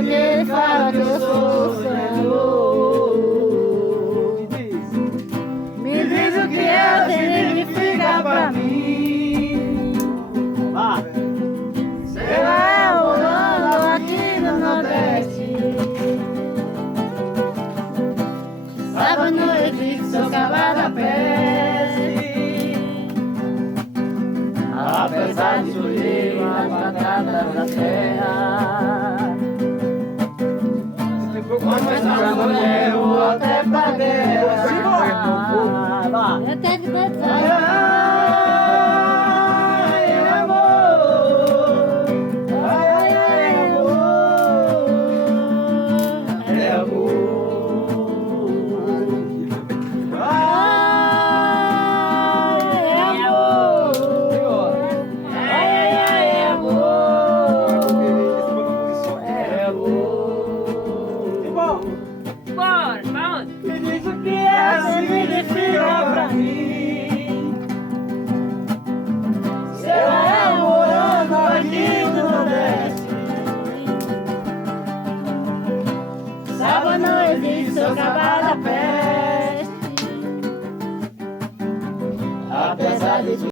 penso nele, fala que eu sou sonhador. Me diz o que ela significa pra mim. Ela é morando aqui no Nordeste. Sabe a noite que sou acabada a peste. Apesar de sorrir nas batatas da terra, quando essa mulher vou até pra guerra. Eu tenho que dançar. Ai, amor. Ai, amor. É amor. Bora, pra onde? Me diz o que ela significa pra mim. Se ela é morando aqui no Nordeste. Sábado não existe, sou acabada a pé.